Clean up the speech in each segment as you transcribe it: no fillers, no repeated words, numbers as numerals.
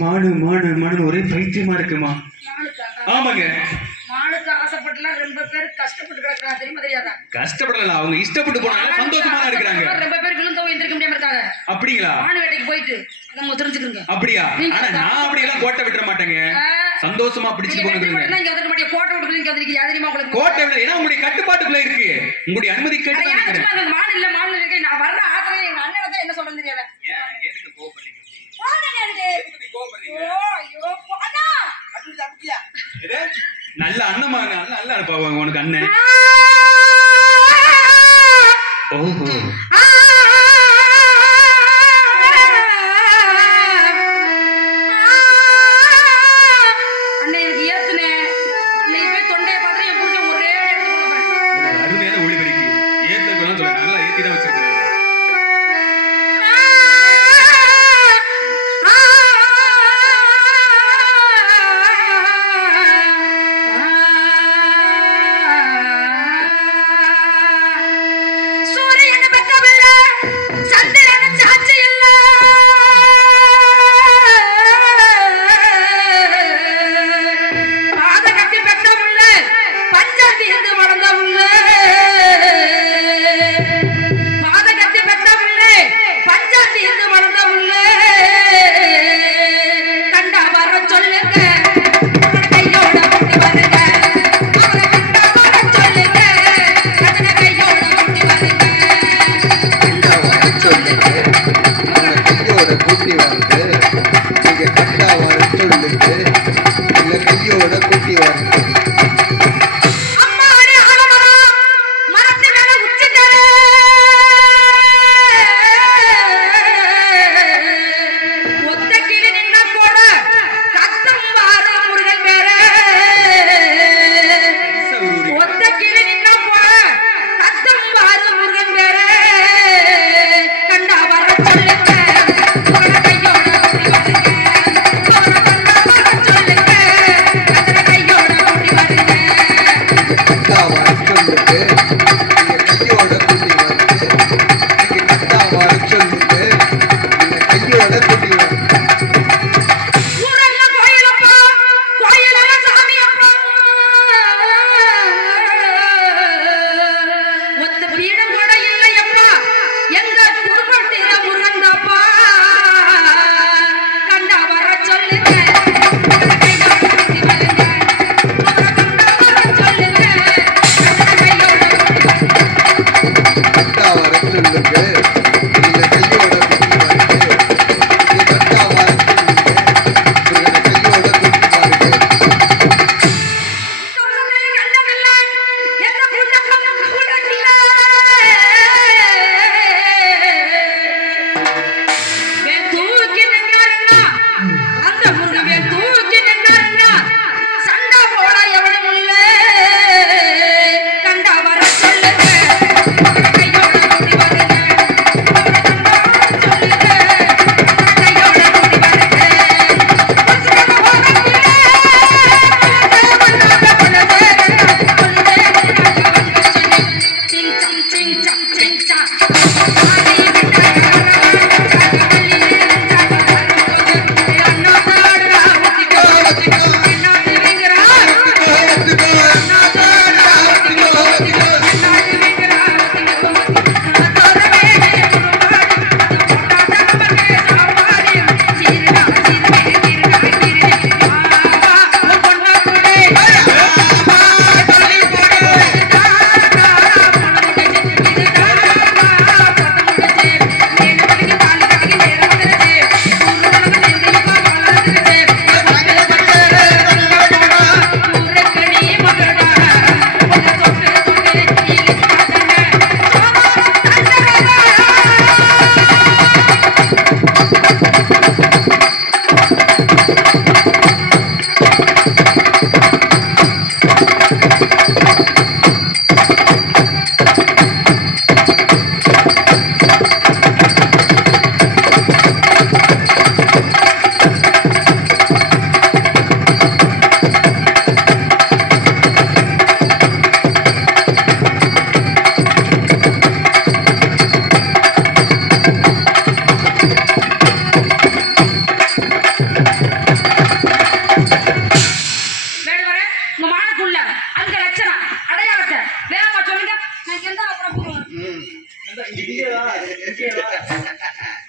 மாடு மாடு மாடு ஒரே பைத்தியமா இருக்குமா? ஆமாங்க. மாடுக்கு ஆசைப்பட்டுலாம் ரொம்ப பேர் கஷ்டப்பட்டு கிடக்குறாங்க, தெரியுமா தெரியாதா? கஷ்டப்படல, அவங்க இஷ்டப்பட்டு போனாங்க, சந்தோஷமா தான் இருக்காங்க. ரொம்ப பேர் விழுந்தவங்க எந்திரிக்க முடியாம இருக்காங்க. அப்படிங்களா? மாடு வேட்டைக்கு போயிட்டு நம்ம தெரிஞ்சுக்கிறோங்க. அப்படியா? ஆனா நான் அப்படி எல்லாம் கோட்டை விட்டுற மாட்டேங்க. சந்தோஷமா பிடிச்சு போனதுங்க. இங்க வந்து மாட்டிய கோட்டை விட்டுறீங்க வந்திருக்கீங்க. தெரியுமா உங்களுக்கு? கோட்டை விட ஏன்னா உங்களுடைய கட்டுப்பாட்டுக்குள்ள இருக்கு. உங்களுடைய அனுமதி கேட்டு தான் இருக்கேன். அந்த மாடு இல்ல மாடு இருக்கு. நான் வர்ற ஆத்திரே எங்க அண்ணன் வந்து என்ன சொல்றது தெரியல. எதுக்கு கோபப்படுறீங்க? போடங்க எனக்கு. கோபப்படுறீங்க. ஐயோ போடா. அப்படி தப்பியா? நல்ல அண்ணமா நல்ல அனுப்ப உனக்கு அண்ணன். ஓஹோ. சூரியன் பெற்ற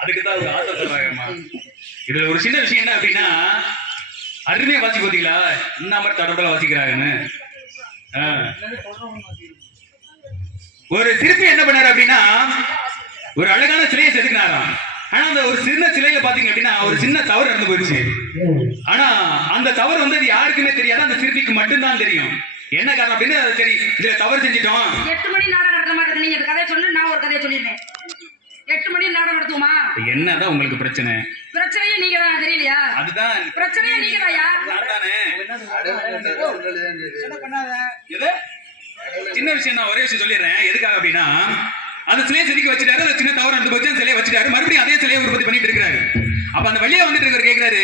அதுக்குதான் அவங்க ஆசைப்படுறாங்கம்மா. இதுல ஒரு சின்ன விஷயம் என்ன அப்படின்னா, அருமையா வாசி போத்தீங்களா என்ன மாதிரி தடவை வாசிக்கிறாங்கன்னு. ஒரு சிற்பி என்ன பண்ணாரு அப்படின்னா, ஒரு அழகான சிலையை செதுக்கினாராம். ஆனா அந்த ஒரு சின்ன சிலையில பாத்தீங்க அப்படின்னா ஒரு சின்ன தவறு நடந்து போச்சு. ஆனா அந்த தவறு வந்து யாருக்குமே தெரியாது, அந்த சிற்பிக்கு மட்டும்தான் தெரியும். என்ன காரணம் அப்படின்னு, சரி இதுல தவறு செஞ்சிட்டோம். 8 மணி நாடகம் நடத்த மாதிரி நீங்க கதையை சொல்லு, நான் ஒரு கதையை சொல்லிடுறேன். 8 மணி நாடகம் நடத்துவோமா? என்னதான் உங்களுக்கு பிரச்சனை? பிரச்சனையே நீங்க தான், தெரியலையா? அதுதான் பிரச்சனையே நீங்க தான். சின்ன விஷயம் நான் ஒரே விஷயம் சொல்லிடுறேன். எதுக்காக அப்படின்னா, அந்த சிலையை செதுக்கி வச்சுட்டாரு, அந்த சின்ன தவறு நடந்து போச்சு, அந்த சிலையை வச்சுட்டாரு, மறுபடியும் அதே சிலையை உற்பத்தி பண்ணிட்டு இருக்காரு. அப்ப அந்த வழியா வந்துட்டு இருக்கிற கேட்கிறாரு,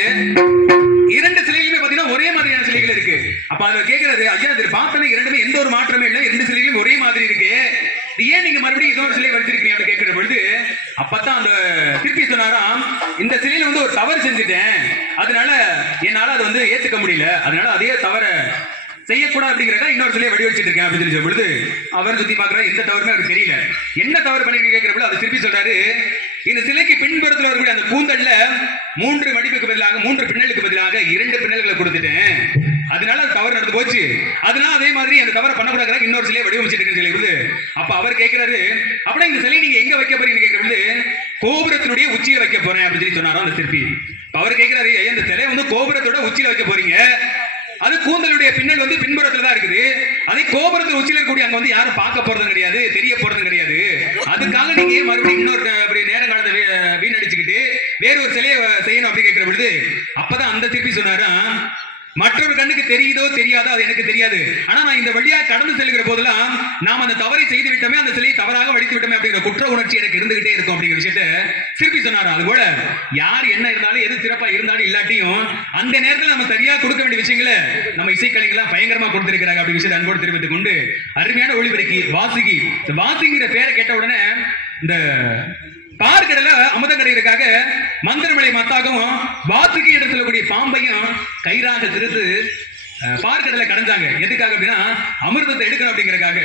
2 சிலைகளுமே பாத்தீங்கன்னா ஒரே மாதிரியான சிலைகள் இருக்கு. அப்ப அதுல கேட்கிறாரு, ஐயா இது பார்த்தனே இரண்டுமே எந்த ஒரு மாற்றமே இல்லை, 2 சிலைகளும் ஒரே மாதிரி இருக்கு, ஏன் நீங்க மறுபடியும் இன்னொரு சிலை வச்சிருக்கீங்க அப்படின்னு கேட்கிற பொழுது, அப்பதான் அந்த சிற்பி சொன்னாராம், இந்த சிலையில வந்து ஒரு தவறு செஞ்சுட்டேன், அதனால என்னால அதை வந்து ஏத்துக்க முடியல, அதனால அதே தவற செய்யக்கூடாது அப்படிங்கிறத இன்னொரு சிலையை வடிவடிச்சிட்டு இருக்கேன் அப்படின்னு சொல்லி பொழுது அவர் சுத்தி பாக்குற எந்த தவறுமே அவருக்கு தெரியல. என்ன தவறு பண்ணி கேட்கிறப்ப அது திருப்பி சொல்றாரு, இந்த சிலைக்கு பின்புறத்தில் வரக்கூடிய அந்த கூந்தல்ல 3 மடிப்புக்கு பதிலாக 3 பின்னலுக்கு பதிலாக 2 பின்னல்களை கொடுத்துட்டேன், அதனால அது தவறு நடந்து போச்சு, அதனால அதே மாதிரி அந்த தவறை பண்ணக்கூடாது இன்னொரு சிலையை வடிவமைச்சிட்டு சொல்லிடுது. அப்ப அவர் கேட்கிறாரு, அப்படின்னா இந்த சிலையை நீங்க எங்க வைக்க போறீங்கன்னு கேட்கிறப்ப கோபுரத்தினுடைய உச்சியை வைக்க போறேன் அப்படின்னு சொல்லி சொன்னாரோ அந்த சிற்பி. அவர் கேட்கிறாரு, இந்த சிலையை வந்து கோபுரத்தோட உச்சியில வைக்க போறீங்க, அது கூந்தலுடைய பின்னல் வந்து பின்புறத்துல தான் இருக்குது, அதே கோபுரத்துல உச்சியில இருக்கக்கூடிய அங்க வந்து யாரும் பார்க்க போறதும் கிடையாது, தெரிய போறதும் கிடையாது, அதுக்காக நீங்க மறுபடியும் இன்னொரு அப்படி நேரம் காலத்தை வீணடிச்சுக்கிட்டு வேற ஒரு சிலையை செய்யணும் அப்படி கேட்கிற பொழுது அப்பதான் அந்த திருப்பி சொன்னாரா, மற்றொரு கண்ணுக்கு தெரியுதோ தெரியாதோ அது எனக்கு தெரியாது, ஆனா நான் இந்த வழியா கடந்து செல்கிற போதெல்லாம் நாம் அந்த தவறை செய்து விட்டோமே, அந்த சிலையை தவறாக வடித்து விட்டோமே அப்படிங்கிற குற்ற உணர்ச்சி எனக்கு இருந்துகிட்டே இருக்கும் அப்படிங்கிற விஷயத்த சிற்பி சொன்னாரா. அது போல யார் என்ன இருந்தாலும் எது சிறப்பா இருந்தாலும் இல்லாட்டியும் அந்த நேரத்தில் நம்ம சரியா கொடுக்க வேண்டிய விஷயங்களை நம்ம இசைக்கலைஞர்களா பயங்கரமா கொடுத்திருக்கிறாங்க அப்படிங்கிற விஷயத்தை அன்போடு தெரிவித்துக் கொண்டு, அருமையான ஒளிபெருக்கி வாசுகி, வாசுகிற பேரை கேட்ட உடனே இந்த பார்க்கடல அமுதம் கிடைக்கிறதுக்காக மந்திரமலை மத்தாகவும் வாசுகி என்று சொல்லக்கூடிய பாம்பையும் கயிறாக திருத்து பார்க்கடலை கடைஞ்சாங்க. எதுக்காக அப்படின்னா அமிர்தத்தை எடுக்கணும் அப்படிங்கறதுக்காக.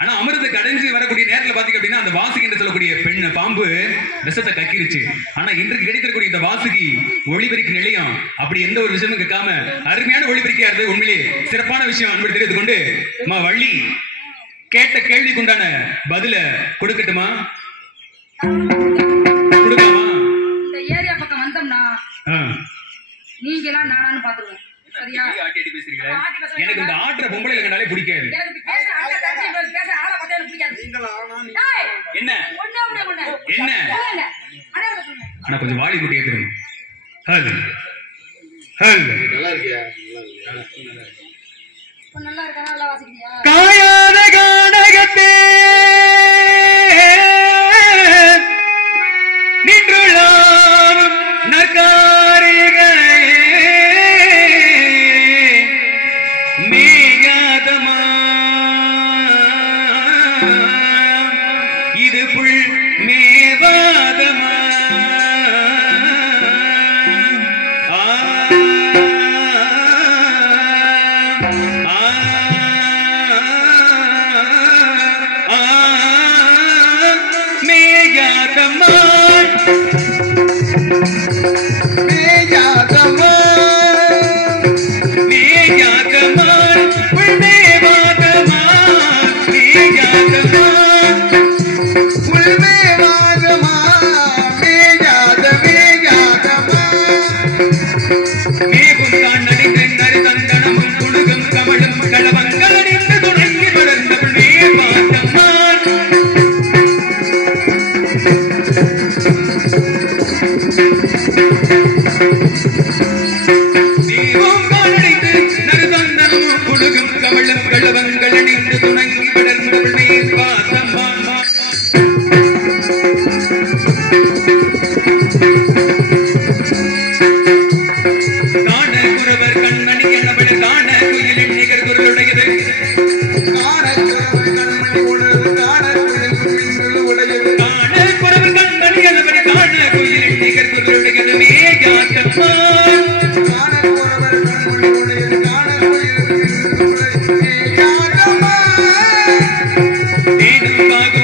ஆனா அமிர்தத்தை கடைஞ்சு வரக்கூடிய நேரத்தில் பாத்தீங்க அப்படின்னா அந்த வாசுகி என்று சொல்லக்கூடிய பெண் பாம்பு விஷத்தை கக்கிருச்சு. ஆனா இன்றைக்கு கிடைத்திருக்கக்கூடிய இந்த வாசுகி ஒளிபெருக்கி நிலையம் அப்படி எந்த ஒரு விஷயமும் கேட்காம அருமையான ஒளிபெருக்கியா இருந்தது. உண்மையிலே சிறப்பான விஷயம் அன்பு தெரிவித்துக் கொண்டு, வள்ளி கேட்ட கேள்விக்குண்டான பதில கொடுக்கட்டுமா? இந்த ஏரியா பக்கம் வந்தோம்னா நீங்க எல்லாம் நானான்னு பாத்துருவோம். சரியா? எனக்கு இந்த ஆற்ற பொம்பளைல கண்டாலே பிடிக்காது. என்ன என்ன ஆனா கொஞ்சம் வாடி முட்டி ஏத்துறேன். நல்லா இருக்கா? நல்லா வாசிக்கிறியா? காயாத கானகத்தே நின்றுள்ளாம் நற்காரிகளே மேகாதமா இது புல் மேவாதமா கமலம் கள்ளவங்கள் அணிந்து துணங்கி படர்ந்த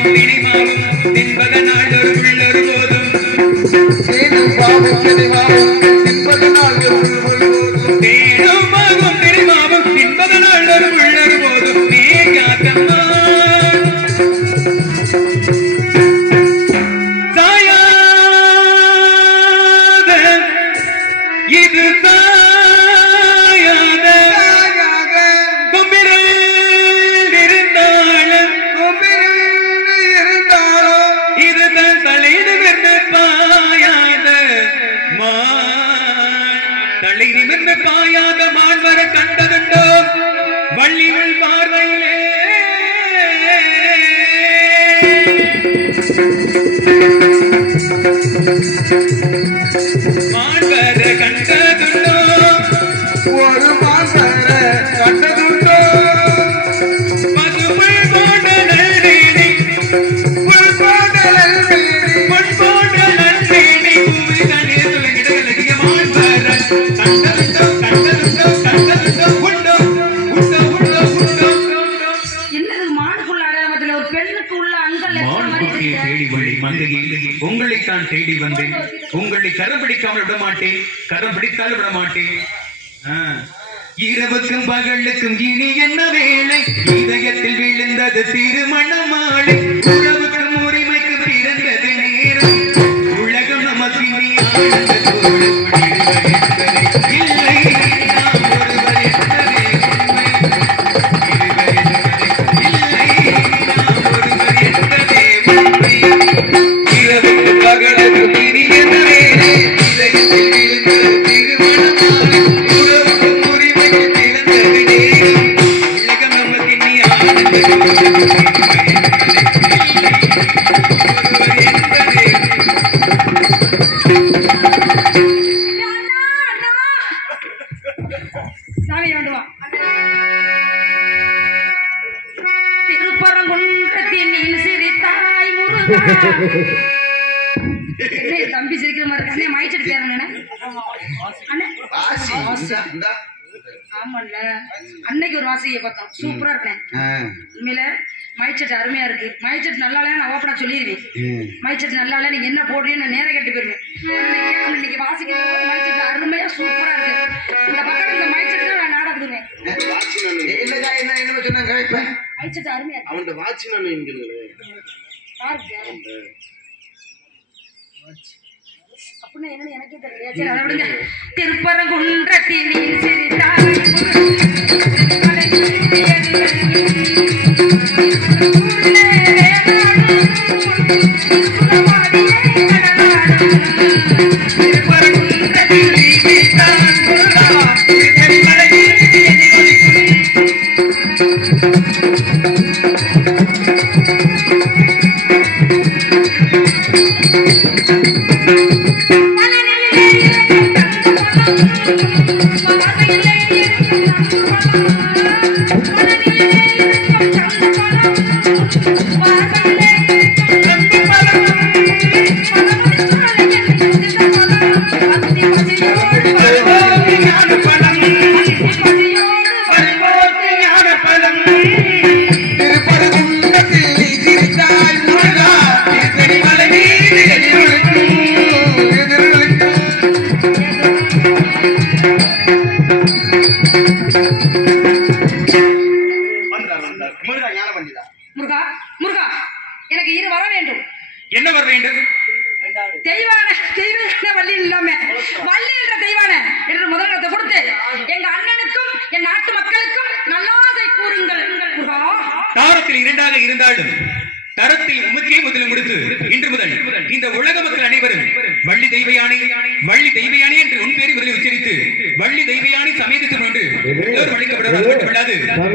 திணிமாவும் தின்பதனால் ஒரு உள்ளொரு போதும் தேனும் பாவும் திணிமாவும் தின்பதனால் ஒரு உள்ளொரு போதும் மேகாத்தம்மா சாயாத இது சாயாத கொம்பிரல் இருந்தாலும் இதுதான் தலைநிமிர்ந்து பாயாத தலைநிமிர்ந்து பாயாத மாண்வர கண்டதுண்டோ வள்ளிகள் பார்வையிலே மாண்வர கண்டதுண்டோ ஒரு மாண்பர கண்டதுண்டோ பசுமை போன்ற நல்வேலி பொன் போன்ற நல்வேலி பூமி தண்ணீர் துளங்கிடலகிய மாண்வர கண்டதுண்டோ உண்டோ என்னது மானுக்குள்ள அடையாளத்துல ஒரு பெண்ணுக்கு உள்ள அங்கல் மான்குட்டியை தேடி வழி மங்கையே உங்களைத்தான் தேடி வந்தேன் உங்களை கரம் பிடிக்காமல் விட மாட்டேன் கரம் பிடித்தாலும் விட மாட்டேன் இரவுக்கும் பகலுக்கும் இனி என்ன வேலை இதயத்தில் விழுந்தது திருமண மாலை உறவுக்கும் உரிமைக்கும் பிறந்தது நேரம் உலகம் நமக்கு நீ ஆனந்தத்தோடு இல்லை நாம் ஒருவர் என்பதே உண்மை இரவுக்கு பகலுக்கு இனி என்ன வேலை இதயத்தில் விழுந்தது திருமணமாலை உறவுக்கும் உரிமைக்கு பிறந்தது நேரம் உலகம் நமக்கு நீ சாமி வேண்டுவா திருப்பரங்குன்றத்தின் சிரித்தாய் முருகா என்ன தம்பி சிரிக்கிற மாதிரி இருக்கு. அண்ணே மயிச்சிட்டு பேருங்க அண்ணே ஆமால்ல அன்னைக்கு ஒரு வாசியை பார்த்தோம் சூப்பரா இருக்கேன் உண்மையில மைச்சட்டு அருமையா இருக்கு மைச்சட்டு நல்லா இல்லையா நான் ஓப்பனா சொல்லிடுவேன் மைச்சட்டு நல்லா இல்ல நீங்க என்ன போடுறீங்கன்னு நான் நேரம் கேட்டு போயிருவேன் இன்னைக்கு வாசிக்கிறது மைச்சட்டு அருமையா சூப்பரா இருக்கு இந்த பக்கம் இந்த மைச்சட்டு நான் நாடகுதுவேன் என்ன சொன்னாங்க இப்ப மைச்சட்டு அருமையா இருக்கு அவன் வாட்சி நான் பாருங்க அப்படின்னா என்னன்னு எனக்கே தெரியல சரி அதை விடுங்க திருப்பரங்குன்றத்தின் சிரித்தாய் முருகா முருகா எனக்கு இரு வர வேண்டும் என்ன வர வேண்டும் தெய்வான வள்ளி இல்லாம வள்ளி என்ற தெய்வான என்று முதலிடத்தை கொடுத்து எங்க அண்ணனுக்கும் என் நாட்டு மக்களுக்கும் நல்லாசை கூறுங்கள் முருகா. தாரத்தில் இரண்டாக இருந்தாலும் தரத்தில் உமக்கே முதலில் கொடுத்து இன்று முதல் இந்த உலக மக்கள் அனைவரும் வள்ளி தெய்வயானி என்று உன் பேரை முதலில் உச்சரித்து வள்ளி தெய்வயானி சமேதத்தில் ஒன்று எல்லோரும் அழைக்கப்படுவது அது மட்டுமல்லாது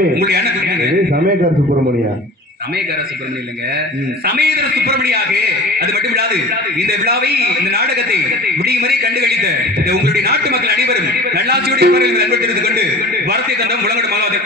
உங்களுடைய அண்ணன் சமயக்கார சுப்பிரமணியா சமயக்கார சுப்பிரமணியம் இல்லைங்க சமயதர சுப்பிரமணியாக அது மட்டுமில்லாது இந்த விழாவை இந்த நாடகத்தை விடியும் வரை கண்டுகளித்த உங்களுடைய நாட்டு மக்கள் அனைவரும் நல்லாட்சியோடு இருப்பார்கள் என்று அன்பு தெரிந்து கொண்டு வார்த்தை தந்தம் முழங்கட மாலாவது